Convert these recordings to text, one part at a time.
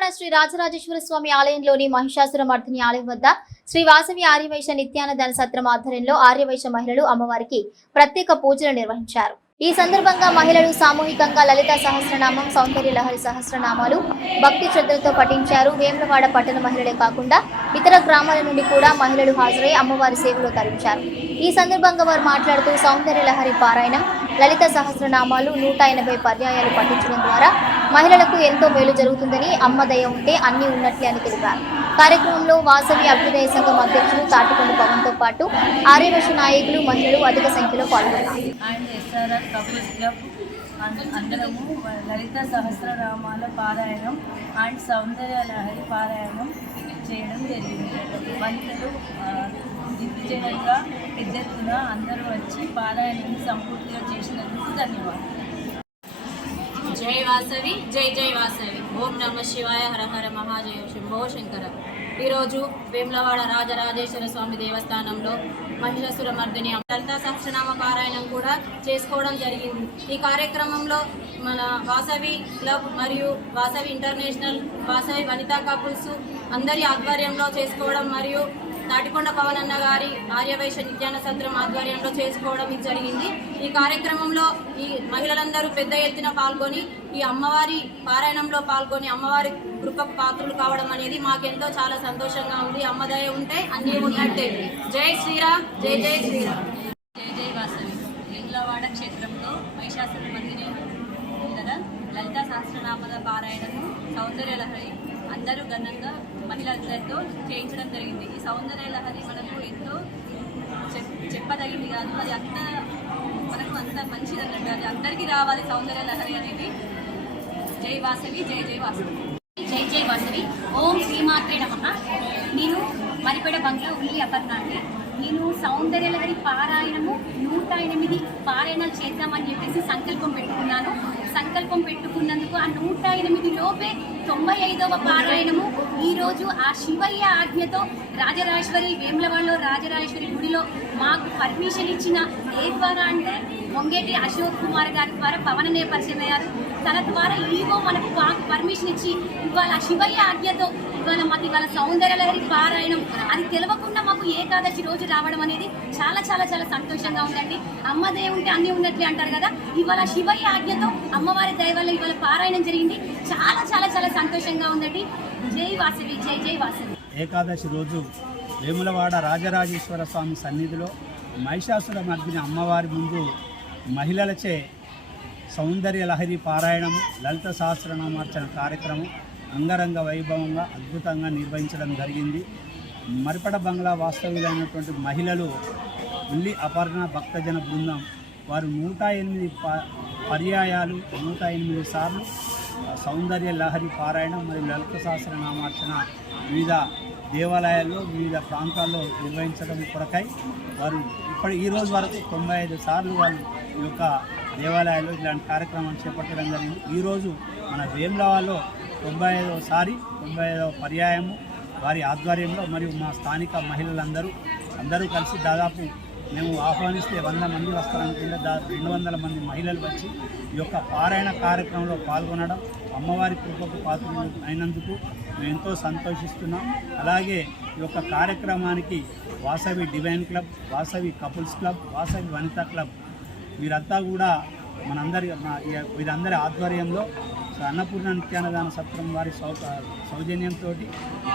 వేములవాడ శ్రీ రాజరాజేశ్వర స్వామి ఆలయంలోని మహిషాసుర మర్దిని ఆలయం వద్ద శ్రీ వాసవి ఆర్యవైశ్య నిత్యానదాన సత్రం ఆధ్వర్యంలో ఆర్యవైశ్య మహిళలు అమ్మవారికి ప్రత్యేక పూజలు నిర్వహించారు. ఈ సందర్భంగా మహిళలు సామూహికంగా లలిత సహస్రనామం సౌందర్య లహరి సహస్రనామాలు భక్తి శ్రద్ధలతో పఠించారు. వేములవాడ పట్టణ మహిళలే కాకుండా ఇతర గ్రామాల నుండి కూడా మహిళలు హాజరై అమ్మవారి సేవలో తరించారు. ఈ సందర్భంగా వారు మాట్లాడుతూ సౌందర్య లహరి పారాయణం లలిత సహస్రనామాలు నూట ఎనభై పర్యాయాలు పఠించడం ద్వారా మహిళలకు ఎంతో మేలు జరుగుతుందని అమ్మ దయ ఉంటే అన్ని ఉన్నట్లే అని తెలిపారు. కార్యక్రమంలో వాసవి అభ్యుదయ సంఘం అధ్యక్షులు తాటికొండ పవన్తో పాటు ఆర్యవశ నాయకులు మహిళలు అధిక సంఖ్యలో పాల్గొన్నారు. అండ్ అందరము లలిత సహస్రనామాల పారాయణం అండ్ సౌందర్య లహరి పారాయణం చేయడం జరిగింది. వంటలు దిగ్విజయంగా పెద్ద ఎత్తున అందరూ వచ్చి పారాయణం సంపూర్తిగా చేసినందుకు ధన్యవాదాలు. జై వాసవి జై జై వాసవి. ఓం నమ శివాయ హర హర మహాజయ శంభో శంకర. ఈరోజు వేములవాడ రాజరాజేశ్వర స్వామి దేవస్థానంలో మహిషాసుర మర్దిని లలితా సహస్రనామ పారాయణం కూడా చేసుకోవడం జరిగింది. ఈ కార్యక్రమంలో మన వాసవి క్లబ్ మరియు వాసవి ఇంటర్నేషనల్ వాసవి వనితా కపుల్స్ అందరి ఆధ్వర్యంలో చేసుకోవడం మరియు నాటికొండ పవన్ అన్న గారి ఆర్యవైశ్య నిత్యాన సత్రం ఆధ్వర్యంలో చేసుకోవడం ఇది జరిగింది. ఈ కార్యక్రమంలో ఈ మహిళలందరూ పెద్ద ఎత్తున పాల్గొని ఈ అమ్మవారి పారాయణంలో పాల్గొని అమ్మవారి కృపకు పాత్రలు కావడం అనేది మాకెంతో చాలా సంతోషంగా ఉంది. అమ్మదయ ఉంటే అన్నీ ఉన్నట్టే. జై శ్రీరామ్ జై జై శ్రీరామ్. జై జై వాసవి. లింగలవాడ క్షేత్రంలో మహిషాసుర మందిని లలిత సహస్రనామల పారాయణము సౌందర్యలహరి అందరూ ఘనంగా మహిళలతో చేయించడం జరిగింది. ఈ సౌందర్య లహరి మనకు ఎంతో చెప్- చెప్పదగింది కాదు. అది అంత మనకు అంత మంచిది అన్నట్టు అది అందరికీ రావాలి సౌందర్య లహరి అనేది. జై వాసవి జై జై వాసవి. జై జై వాసవి. ఓం శ్రీమాత్రే నమ. నేను మరిపేడ బంగ్లా ఉల్లి అపర్ణ అండి నేను సౌందర్యలహరి పారాయణము నూట ఎనిమిది పారాయణాలు చేద్దామని చెప్పేసి సంకల్పం పెట్టుకున్నాను. సంకల్పం పెట్టుకున్నందుకు ఆ నూట ఎనిమిది లోపే తొంభై ఐదవ పారాయణము ఈరోజు ఆ శివయ్య ఆజ్ఞతో రాజరాజేశ్వరి వేములవాడలో రాజరాజేశ్వరి గుడిలో మాకు పర్మిషన్ ఇచ్చిన ఏ ద్వారా అంటే మొంగేటి అశోక్ కుమార్ గారి ద్వారా పవననే పరిచయం అయ్యారు. తన ద్వారా ఈగో మనకు మాకు పర్మిషన్ ఇచ్చి ఇవాళ శివయ్య ఆజ్ఞతో ఇవాళ మాకు ఇవాళ సౌందర్య లహరి పారాయణం. అది తెలవకుండా ఏకాదశి రోజు రావడం అనేది చాలా చాలా చాలా సంతోషంగా ఉందండి. అమ్మదే ఉంటే అన్నీ ఉన్నట్లే అంటారు కదా. ఇవాళ శివయ్య ఆజ్ఞతో అమ్మవారి దయ వల్ల ఇవాళ పారాయణం జరిగింది. చాలా చాలా చాలా సంతోషంగా ఉందండి. జై వాసవి జై జై వాసవి. ఏకాదశి రోజు వేములవాడ రాజరాజేశ్వర స్వామి సన్నిధిలో మహిషాసుల మర్దిని అమ్మవారి ముందు మహిళలచే సౌందర్య లహరి పారాయణం లలిత సహస్రనామార్చన కార్యక్రమం అంగరంగ వైభవంగా అద్భుతంగా నిర్వహించడం జరిగింది. మరిపడ బంగ్లా వాస్తవ్యులైనటువంటి మహిళలు ఉల్లి అపర్ణ భక్తజన బృందం వారు నూట ఎనిమిది ప- పర్యాయాలు నూట ఎనిమిది సార్లు సౌందర్య లహరి పారాయణం మరియు లలిత సహస్రనామార్చన వివిధ దేవాలయాల్లో వివిధ ప్రాంతాల్లో నిర్వహించడం కొరకై వారు ఇప్పటి ఈ రోజు వరకు తొంభై ఐదు సార్లు వాళ్ళు ఈ యొక్క దేవాలయాల్లో ఇలాంటి కార్యక్రమం చేపట్టడం జరిగింది. ఈరోజు మన వేములవాడలో తొంభై ఐదవసారి తొంభై ఐదవ పర్యాయము వారి ఆధ్వర్యంలో మరియు మా స్థానిక మహిళలందరూ అందరూ కలిసి దాదాపు మేము ఆహ్వానిస్తే వంద మంది వస్తారనుకుంటే దా రెండు వందల మంది మహిళలు వచ్చి ఈ యొక్క పారాయణ కార్యక్రమంలో పాల్గొనడం అమ్మవారి కృపకు పాత్రలు అయినందుకు మేము ఎంతో సంతోషిస్తున్నాం. అలాగే ఈ యొక్క కార్యక్రమానికి Vasavi divine club Vasavi couples club Vasavi Vanitha club వీరంతా కూడా మనందరి మా వీరందరి ఆధ్వర్యంలో అన్నపూర్ణ నిత్యాన్నదాన సత్రం వారి సౌ సౌజన్యంతో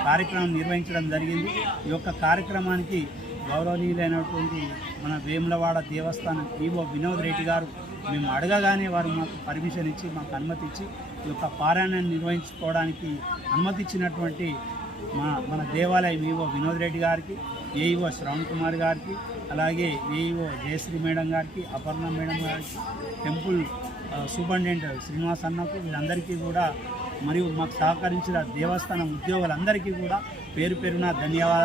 కార్యక్రమం నిర్వహించడం జరిగింది. ఈ యొక్క కార్యక్రమానికి గౌరవనీయులైనటువంటి మన వేములవాడ దేవస్థానం ఈవో వినోద్ రెడ్డి గారు మేము అడగగానే వారు మాకు పర్మిషన్ ఇచ్చి మాకు అనుమతి ఇచ్చి ఈ యొక్క పారాయణాన్ని నిర్వహించుకోవడానికి అనుమతి ఇచ్చినటువంటి మా మన దేవాలయం ఈవో వినోద్ రెడ్డి గారికి ఏఈఓ శ్రవణ్ కుమార్ గారికి అలాగే ఏఈఓ జయశ్రీ మేడం గారికి అపర్ణ మేడం గారికి టెంపుల్ సూపరింటెండెంట్ శ్రీనివాస్ అన్నకు వీళ్ళందరికీ కూడా మరియు మాకు సహకరించిన దేవస్థానం ఉద్యోగులందరికీ కూడా పేరు పేరున ధన్యవాదాలు.